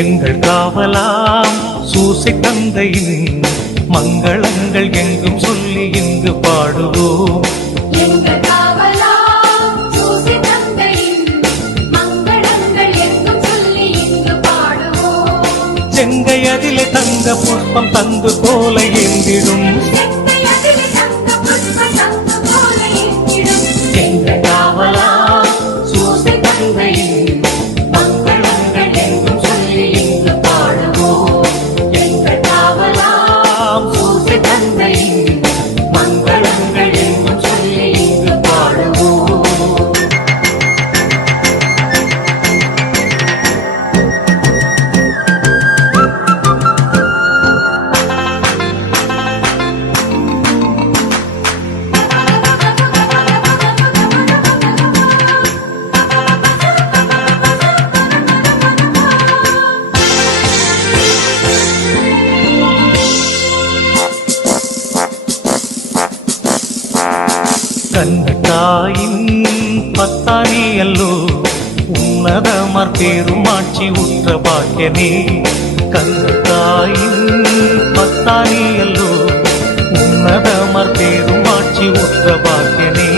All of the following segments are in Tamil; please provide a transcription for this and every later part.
எங்கள் காவலாம் சூசை தந்தையின் மங்களங்கள் எங்கும் சொல்லி இங்கு பாடுவோம். செங்கையதிலே தங்க புஷ்பம் தங்கு போல ஏந்திடும் எங்கள் காவலாம் சூசை தந்தையின் மங்களங்கள் எங்கும் சொல்லி இங்கு பாடுவோம். எங்கள் காவலாம் சூசை தந்தையின் மங்களங்கள் எங்கும் சொல்லி இங்கு பாடுவோம். கண்ணத்தாயின் பத்தானி அல்லோ உன்னதமர் பெருமாட்சி உற்ற பாக்கியனே. கண்ணத்தாயின் பத்தானி அல்லோ உன்னதமர் பெருமாட்சி உற்ற பாக்கியனே.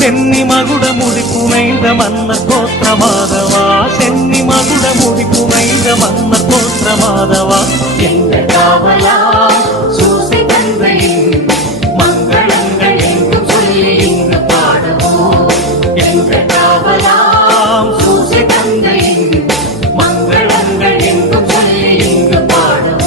சென்னி மகுட முடி புனைந்த மன்னர் கோத்திர மாதவா, சென்னி மகுட முடி புனைந்த மன்னர் கோத்திர மாதவா. எங்கள் காவலா சூசை தந்தையின் மங்களங்கள் எங்கும் சொல்லி இங்கு பாடுவோம். எங்கள் காவலாம் சூசை தந்தையின் மங்களங்கள் எங்கும் சொல்லி இங்கு பாடுவோம்.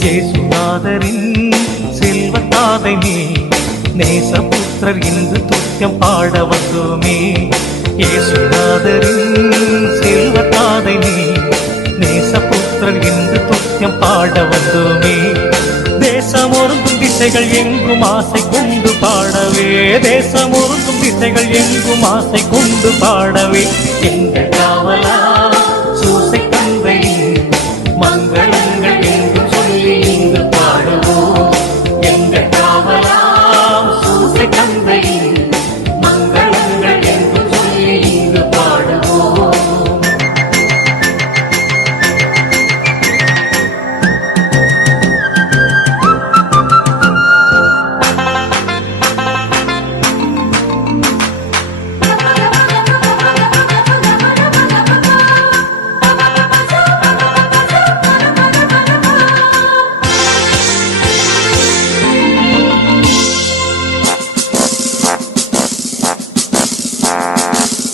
இயேசுநாதரின் செல்வத்தாதை நீ நேசபுத்திரர் இன்று துத்தியம் பாட வந்தோமே. இயேசுநாதரின் செல்வத்தாதை நீ நேசபுத்திரர் இன்று துத்தியம் பாட வந்தோமே. தேசம் ஒருங்கும் திசைகள் எங்கும் ஆசை கொண்டு பாடவே, தேசம் ஒருங்கும் திசைகள் எங்கும் ஆசை கொண்டு பாடவே. எங்கள் காவலா சூசை தந்தையின் மங்களங்கள் எங்கும் சொல்லி இங்கு பாடுவோம். எங்கள் காவலாம் சூசை தந்தையின் மங்களங்கள் எங்கும் சொல்லி இங்கு பாடுவோம்.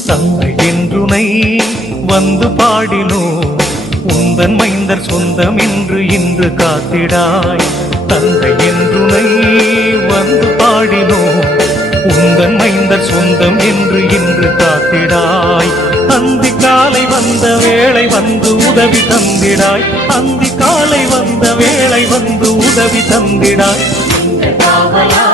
தந்தை என்றுனை வந்து பாடினோ, உந்தன் மைந்தர் சொந்தம் என்று இன்று காத்திடாய். தந்தை என்றுனை வந்து பாடினோ, உந்தன் மைந்தர் சொந்தம் என்று இன்று காத்திடாய். அந்தி காலை வந்த வேளை வந்து உதவி தந்திடாய், அந்தி காலை வந்த வேளை வந்து உதவி தந்திடாய். காவலா